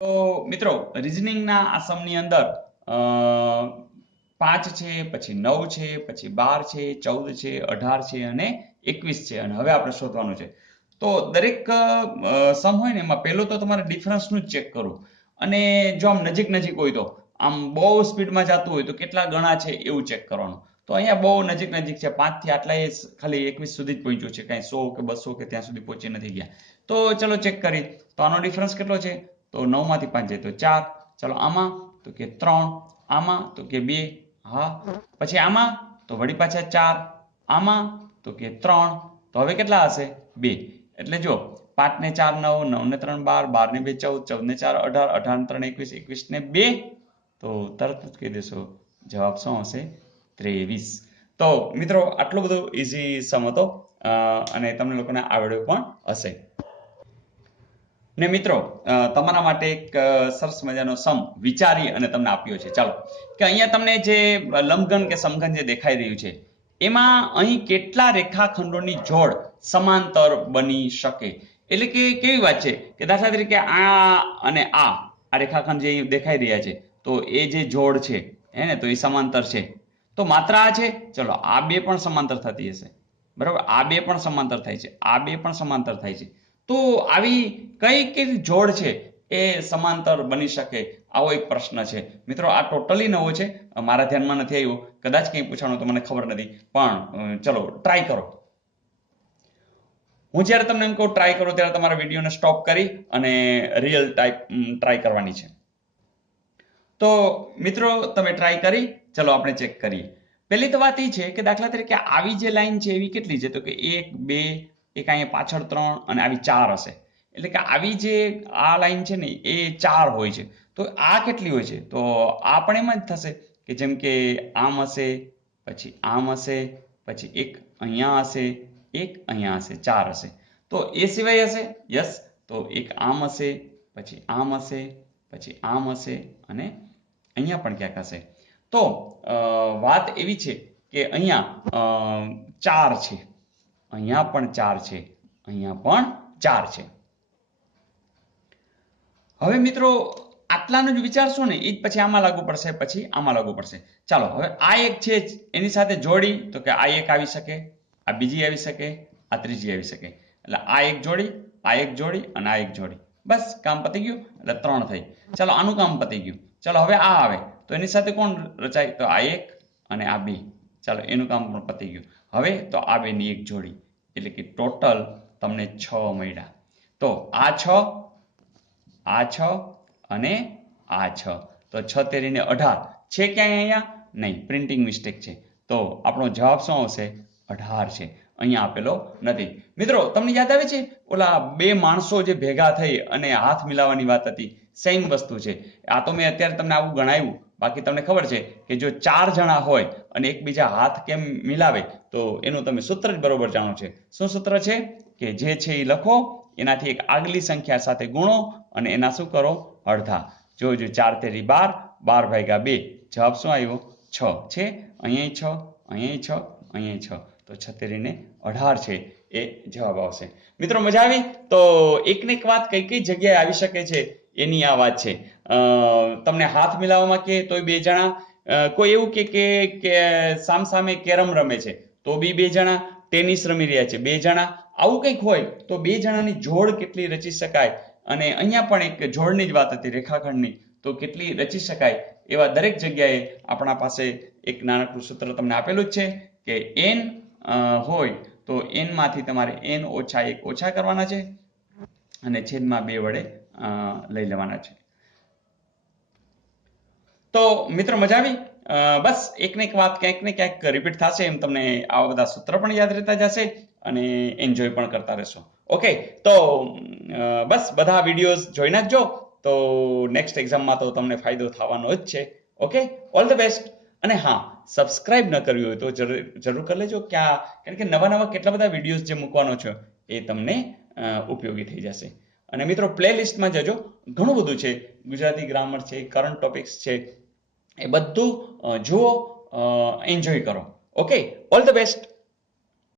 તો મિત્રો રીઝનિંગના આ સમની અંદર અ, 5 છે, પછી 9 છે, પછી 12 છે, 14 છે, 18 છે અને 21 છે. અને હવે આપણે શોધવાનું છે. તો દરેક સમ હોય ને એમાં પહેલું તો તમારે ડિફરન્સનું જ ચેક કરવું. અને જો આમ નજીક નજીક હોય તો આમ બહુ સ્પીડમાં જતું હોય તો કેટલા ગણા છે એવું ચેક કરવાનું. તો અહીંયા બહુ નજીક નજીક છે, 5 થી આટલા એ ખાલી 21 સુધી જ પહોંચ્યું છે, કાંઈ 100 કે 200 કે ત્યાં સુધી પહોંચી નથી ગયા. તો ચલો ચેક કરી. તો આનો ડિફરન્સ કેટલો છે? તો 9 માંથી 5 જાય તો 4. ચલો આમાં તો કે 3, આમાં તો કે 2, હા. પછી આમાં તો વળી પાછા 4, આમાં તો કે 3. તો હવે કેટલા હશે? 2. એટલે જો 5 ને 4 9, 9 ને 3 12, 12 ને 2 14, 14 ને 4 18, 18 ને 3 21, 21 ને 2 તો તરત જ કહી દેશો જવાબ શું હશે? 23. તો મિત્રો આટલો બધો ઈઝી સમ હતો અને તમને લોકોને આવડ્યો પણ હશે. ને મિત્રો તમારા માટે એક સરસ મજાનો સમ વિચારી અને તમને આપ્યો છે. ચાલો કે અહીંયા તમને જે લંબઘન કે સમઘન જે દેખાઈ રહ્યું છે એમાં અહીં કેટલા રેખાખંડોની જોડ સમાંતર બની શકે? એટલે કે કેવી વાત છે કે દાખલા તરીકે આ અને આ રેખાખંડ જે દેખાઈ રહ્યા છે તો એ જે જોડ છે હે ને, તો એ સમાંતર છે. તો માત્ર આ છે? ચલો આ બે પણ સમાંતર થતી હશે, બરાબર. આ બે પણ સમાંતર થાય છે, આ બે પણ સમાંતર થાય છે. તો આવી કઈ કઈ જોડ છે એ સમાંતર બની શકે? આવો એક પ્રશ્ન છે. મિત્રો આ ટોટલી નવો છે, મારા ધ્યાનમાં નથી આવ્યો, કદાચ કંઈ પૂછવાનું તો મને ખબર નથી, પણ ચલો ટ્રાય કરો. હું જ્યારે તમને એમ કહું ટ્રાય કરો ત્યારે તમારા વિડીયોને સ્ટોપ કરી અને રિયલ ટ્રાય કરવાની છે. તો મિત્રો તમે ટ્રાય કરી, ચલો આપણે ચેક કરીએ. પહેલી તો વાત એ છે કે દાખલા તરીકે આવી જે લાઈન છે એવી કેટલી છે? તો કે 1 2, એક અહીંયા પાછળ 3 અને આવી 4 હશે. એટલે કે આવી જે આ લાઈન છે ને એ 4 હોય છે. તો આ કેટલી હોય છે? તો આ પણ એમ જ થશે કે જેમ કે આમ હશે, પછી આમ હશે, પછી એક અહીંયા હશે, એક અહીંયા હશે, 4 હશે. તો એ સિવાય હશે? યસ. તો એક આમ હશે, પછી આમ હશે, પછી આમ હશે અને અહીંયા પણ ક્યાંક હશે. તો વાત એવી છે કે અહીંયા 4 છે, અહીંયા પણ 4 છે, અહીંયા પણ 4 છે. હવે મિત્રો આટલાનું જ વિચારશો ને એ જ પછી આમાં લાગુ પડશે, પછી આમાં લાગુ પડશે. ચાલો હવે આ એક છે એની સાથે જોડી, તો કે આ એક આવી શકે, આ બીજી આવી શકે, આ ત્રીજી આવી શકે. એટલે આ એક જોડી, આ એક જોડી અને આ એક જોડી. બસ કામ પતી ગયું. એટલે 3 થઈ. ચાલો આનું કામ પતી ગયું. ચાલો હવે આ આવે તો એની સાથે કોણ રચાય? તો આ એક અને આ બે. ચાલો એનું કામ પણ પતી ગયું. હવે તો આ બેની એક જોડી, એટલે કે ટોટલ તમને 6 મળ્યા. તો આ 6, આ 6 અને આ 6, તો 6 તેરીને 18 છે ક્યાંય અહીંયા? નહીં, પ્રિન્ટિંગ મિસ્ટેક છે. તો આપણો જવાબ શું આવશે? 18 છે, અહીંયા આપેલો નથી. મિત્રો તમને યાદ આવે છે ઓલા બે માણસો જે ભેગા થઈ અને હાથ મિલાવવાની વાત હતી? સેમ વસ્તુ છે. આ તો મેં અત્યારે તમને આવું ગણાવ્યું, બાકી તમને ખબર છે કે જો 4 જણા હોય અને એકબીજા હાથ કેમ મિલાવે તો એનું તમે સૂત્ર જ બરોબર જાણો છે. શું સૂત્ર છે? કે જે છે એ લખો, એનાથી એક આગલી સંખ્યા સાથે ગુણો અને એના શું કરો? અડધા. જો 4 તેરી 12, 12 ભાગ્યા 2, જવાબ શું આવ્યો? 6 છે. અહીંયા 6, અહીંયા 6, અહીંયા 6, તો 6 તેરીને 18 છે એ જવાબ આવશે. મિત્રો મજા આવી? તો એકને એક વાત કઈ કઈ જગ્યાએ આવી શકે છે એની આ વાત છે. તમને હાથ મિલાવવામાં કે તોય 2 જણા, કોઈ એવું કે સામસામે કેરમ રમે છે તો બી 2 જણા, ટેનિસ રમી રહ્યા છે 2 જણા, આવું કંઈક હોય તો 2 જણાની જોડ કેટલી રચી શકાય? અને અહીંયા પણ એક જોડની જ વાત હતી, રેખાખંડની, તો કેટલી રચી શકાય? એવા દરેક જગ્યાએ આપણા પાસે એક નાનકડું સૂત્ર તમને આપેલું જ છે કે n હોય તો n માંથી તમારે n ઓછા 1 ઓછા કરવાના છે અને છેદમાં 2 વડે લઈ લેવાના છે. તો મિત્રો મજા આવી? બસ એક ને એક વાત ક્યાંક ને ક્યાંક રિપીટ થશે એમ તમને આવા બધા સૂત્ર પણ યાદ રહેતા જશે અને એન્જોય પણ કરતા રહેશો. ઓકે, તો બસ બધા વિડીયોઝ જોઈ નાખજો, તો નેક્સ્ટ એક્ઝામમાં તો તમને ફાયદો થવાનો જ છે. Okay, all the best. અને હા, સબસ્ક્રાઇબ ન કર્યું હોય તો જરૂર કરી લેજો. કારણ કે નવા નવા કેટલા બધા વિડીયોઝ જે મૂકવાનો છે એ તમને ઉપયોગી થઈ જશે. અને મિત્રો પ્લેલિસ્ટમાં જજો, ઘણું બધું છે, ગુજરાતી ગ્રામર છે, કરંટ ટોપિક્સ છે, એ બધું જુઓ, એન્જોય કરો. Okay, all the best.